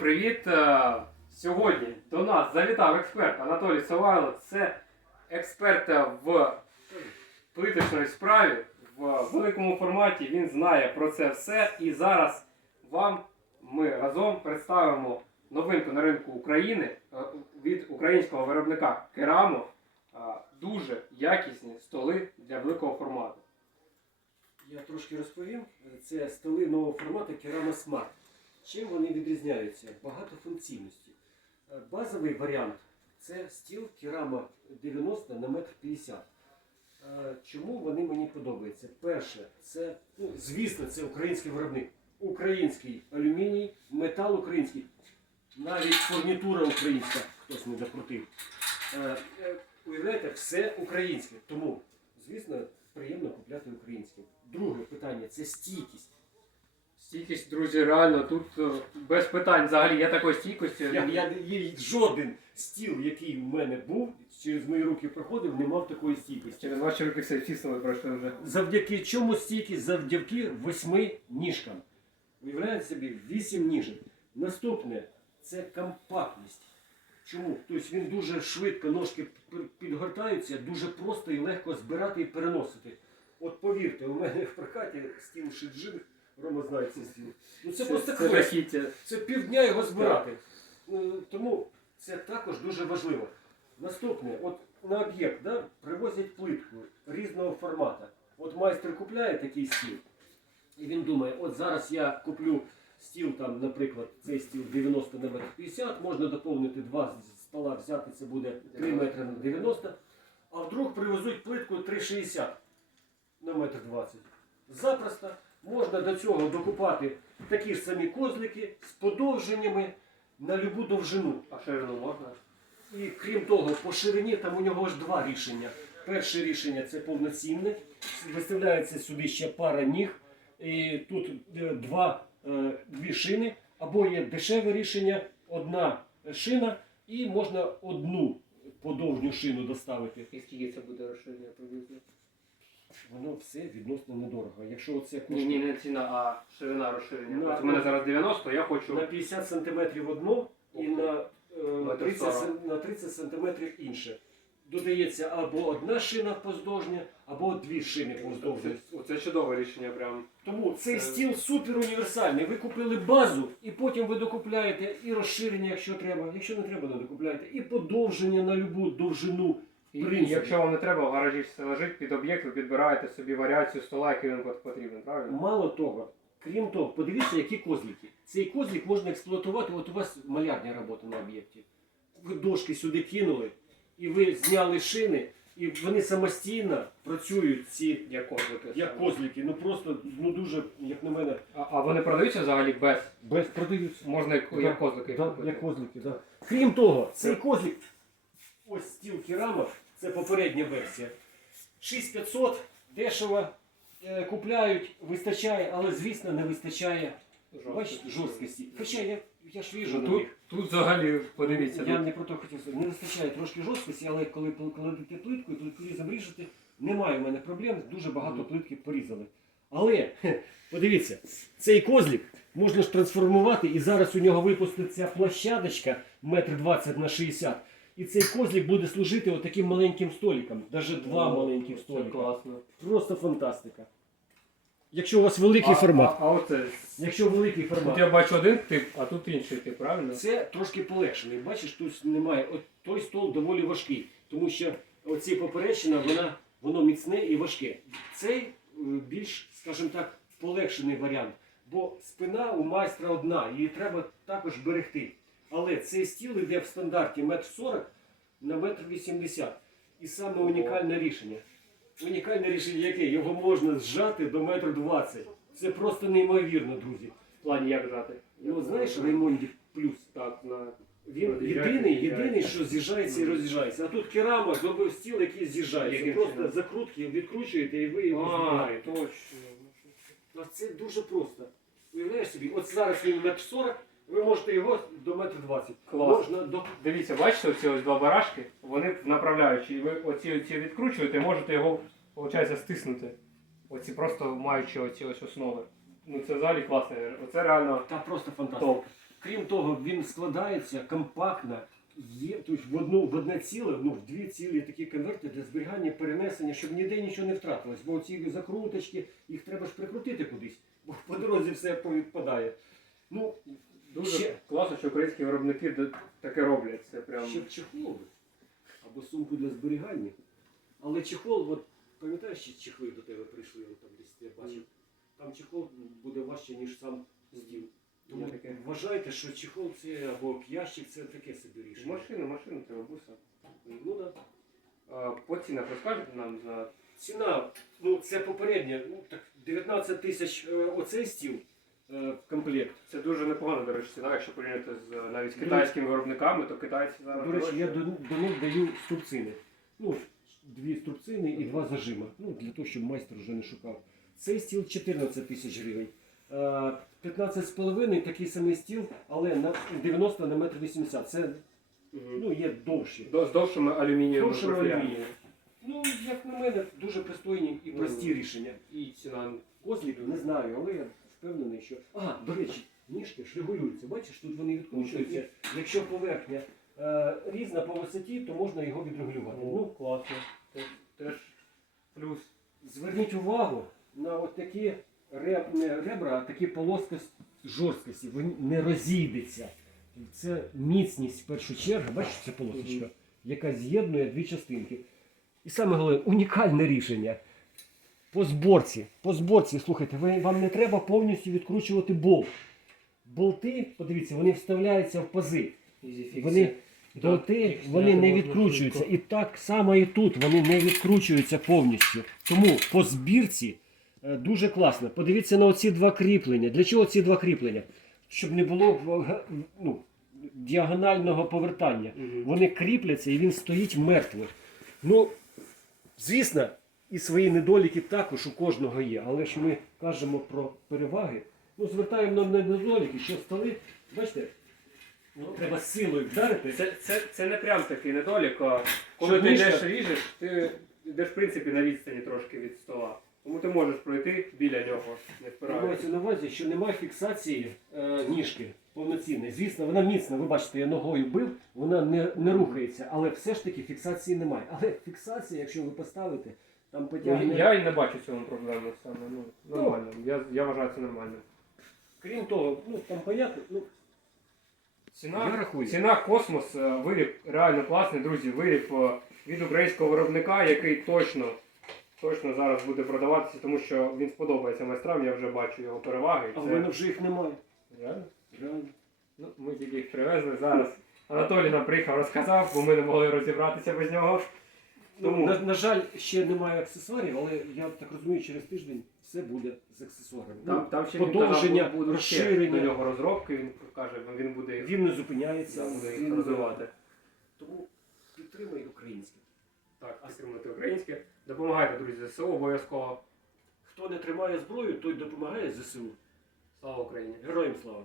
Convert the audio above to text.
Привіт! Е, Сьогодні до нас завітав експерт Анатолій Савайло. Це експерт е, в плиточній справі в великому форматі. Він знає про це все. І зараз вам ми разом представимо новинку на ринку України е, від українського виробника Керамо. Дуже якісні столи для великого формату. Я трошки розповім. Це столи нового формату Kerama Smart. Чим вони відрізняються? Багатофункційності. Е, Базовий варіант це стіл Kerama 90 на метр 50. Е, Чому вони мені подобаються? Перше, це, ну, звісно, це український виробник. Український алюміній, метал український, навіть фурнітура українська, хтось не закрутив. Е, Уявляєте, все українське. Тому, звісно, приємно купляти українське. Друге питання це стійкість. Стійкість, друзі, реально тут е, без питань взагалі є такої стійкості. Я, я, є жоден стіл, який в мене був, через мої руки проходив, не мав такої стійкості. Через ваші руки все числили пройшли вже. Завдяки чому стійкість? Завдяки восьми ніжкам. Уявляєте собі, вісім ніжок. Наступне це компактність. Чому? Тобто він дуже швидко ножки підгортаються, дуже просто і легко збирати і переносити. От повірте, у мене в прокаті стіл Шиджин, Рома знає цей стіл. Ну це, просто це квест. жахіття. Це півдня його збирати. Е, Тому це також дуже важливо. Наступне, от на об'єкт да, привозять плитку різного формату. От майстер купляє такий стіл, і він думає, от зараз я куплю стіл, там, наприклад, цей стіл 90 на метр 50, можна доповнити два стола, взяти, це буде 3 метри на 90, а вдруг привезуть плитку 3,60 на метр 20. Запросто можна до цього докупати такі ж самі козлики з подовженнями на любу довжину. А ширину можна? І крім того, по ширині там у нього ж два рішення. Перше рішення це повноцінне. Виставляється сюди ще пара ніг. І тут е, два, е, дві шини. Або є дешеве рішення, одна шина, і можна одну подовжню шину доставити. І скільки це буде розширення приблизно? Воно все відносно недорого. Якщо оце Ні, коштує ні, не ціна, а ширина розширення. От у мене зараз 90, я хочу. на 50 см одно і на, е, Метр 30, сорок. сен- на 30 см інше. Додається або одна шина поздовжня, або дві шини поздовжні. Це, оце чудове рішення прям. Тому цей Це- стіл супер універсальний. Ви купили базу, і потім ви докупляєте і розширення, якщо треба. Якщо не треба, не докупляєте, і подовження на любу довжину. І, принципі. якщо вам не треба, в гаражі все лежить під об'єкт, ви підбираєте собі варіацію стола, який вам потрібен, правильно? Мало того, крім того, подивіться, які козлики. Цей козлик можна експлуатувати. От у вас малярня робота на об'єкті. Ви дошки сюди кинули, і ви зняли шини, і вони самостійно працюють ці Як козлики. як козлики. Ну просто ну дуже, як на мене, А, а вони продаються взагалі без? без продаються. Можна як, як козлики. Да, купити? як козлики, да. Крім того, цей козлик, ось стіл керама, це попередня версія. 6500, дешево е, купляють, вистачає, але звісно не вистачає бачите, жорсткості. Хоча я, я ж віжу на Тут, них. тут взагалі, подивіться, Я тут не про то хотів сказати. Не вистачає трошки жорсткості, але коли кладете плитку і плиткорізом ріжете, немає в мене проблем, дуже багато плитки порізали. Але хе, подивіться, цей козлик можна ж трансформувати, і зараз у нього випуститься площадочка метр двадцять на 60. І цей козлик буде служити отаким маленьким столиком, навіть два О, маленьких це столика. класно. Просто фантастика. Якщо у вас великий формат. А, а оце, Якщо великий тут формат. я бачу один тип, а тут інший тип, правильно? Це трошки полегшений. Бачиш, тут немає. От той стол доволі важкий, тому що оці поперечина, вона воно міцне і важке. Цей е, більш, скажімо так, полегшений варіант. Бо спина у майстра одна, її треба також берегти. Але цей стіл йде в стандарті 1,40 м на 1,80 м. І саме унікальне рішення. Унікальне рішення яке? Його можна зжати до 1,20 м. Це просто неймовірно, друзі. В плані як жати? Ну знаєш, Раймонді плюс. Так, знаю. Він єдиний, єдиний, що з'їжджається і роз'їжджається. А тут керама зробив стіл, який з'їжджається. Просто закрутки відкручуєте і ви його А, збираєте. точно. А це дуже просто. Уявляєш собі, от зараз він метр 40, ви можете його до метр 20. Клас. Можна до Дивіться, бачите, оці ось два барашки, вони направляючі. І ви оці, оці відкручуєте, можете його, виходить, стиснути. Оці просто маючи оці ось основи. Ну це взагалі класно. Оце реально та просто фантастика. топ. Крім того, він складається компактно, є тобто в одну в одне ціле, ну в дві цілі такі конверти для зберігання, перенесення, щоб ніде нічого не втратилось. Бо ці закруточки, їх треба ж прикрутити кудись, бо по дорозі все повідпадає. Ну, Дуже ще, класно, що українські виробники д- таке роблять. Це прям. ще б чехол або сумку для зберігання. Але чехол, от пам'ятаєш, ще чехли до тебе прийшли, от там десь я бачив. Там чехол буде важче, ніж сам стіл. Тому таке. вважайте, що чехол це або ящик це таке собі рішення. Машину, машину треба буса. Ну да. А, По цінах розкажете нам за Ціна, ну це попередня, ну так 19 тисяч е, оцей стіл в комплект. Це дуже непогано, до речі, ціна, якщо порівняти з е, навіть китайськими виробниками, то китайці зараз. До речі, я до, до них даю струбцини. Ну, дві струбцини і два зажима. Ну, для того, щоб майстер вже не шукав. Цей стіл 14 тисяч гривень. Е, 15,5 такий самий стіл, але на 90 на метр 80. Це Мгм. ну, є довші. До- З довшими алюмінієвими Довшими профілями. алюмінієвими. Ну, як на мене, дуже пристойні і прості Ну. рішення. І ціна. Козлік не знаю, але впевнений, що. А, до речі, ніжки ж регулюються. Бачиш, тут вони відкручуються. Якщо поверхня е, різна по висоті, то можна його відрегулювати. Ну, класно. Це теж плюс. зверніть увагу на от такі реб, не ребра, а такі полоски жорсткості. Він не розійдеться. Це міцність в першу чергу. Бачиш, це полосочка, яка з'єднує дві частинки. І саме головне, унікальне рішення. По зборці. По зборці, слухайте, ви, вам не треба повністю відкручувати болт. Болти, подивіться, вони вставляються в пази. Вони болти вони не відкручуються. І так само і тут вони не відкручуються повністю. Тому по збірці е, дуже класно. Подивіться на оці два кріплення. Для чого ці два кріплення? Щоб не було ну, діагонального повертання. Вони кріпляться і він стоїть мертвий. Ну, звісно, і свої недоліки також у кожного є. Але ж ми кажемо про переваги. Ну, звертаємо на недоліки, що столи, бачите, треба силою вдарити. Це, це, це не прям такий недолік. а Коли Щоб ти ніжка- йдеш ріжеш, ти йдеш в принципі на відстані трошки від стола. Тому ти можеш пройти біля нього, не впираючись. Мається на увазі, що немає фіксації е, ніжки повноцінної. Звісно, вона міцна, ви бачите, я ногою бив, вона не, не рухається, але все ж таки фіксації немає. Але фіксація, якщо ви поставите, там Ну, потягне. я і не бачу в цьому проблеми саме. Ну, нормально. Я, я вважаю це нормально. Крім того, ну там понятно, ну, Я Ціна, рахую. ціна космос, е, виріб реально класний, друзі. Виріб е, від українського виробника, який точно, точно зараз буде продаватися, тому що він сподобається майстрам, я вже бачу його переваги. а в Це- мене вже їх немає. Реально? Реально. Ну, ми тільки їх привезли зараз. Анатолій нам приїхав, розказав, бо ми не могли розібратися без нього. Ну, Тому на, на жаль, ще немає аксесуарів, але я так розумію, через тиждень все буде з аксесуарами. там, там ще подовження, він ще розширення. до нього розробки, він каже, він буде їх, Він не зупиняється, буде їх розвивати. Тому підтримай українське. Так, підтримуйте українське. Допомагайте, друзі, ЗСУ обов'язково. Хто не тримає зброю, той допомагає ЗСУ. Слава Україні! Героям слава!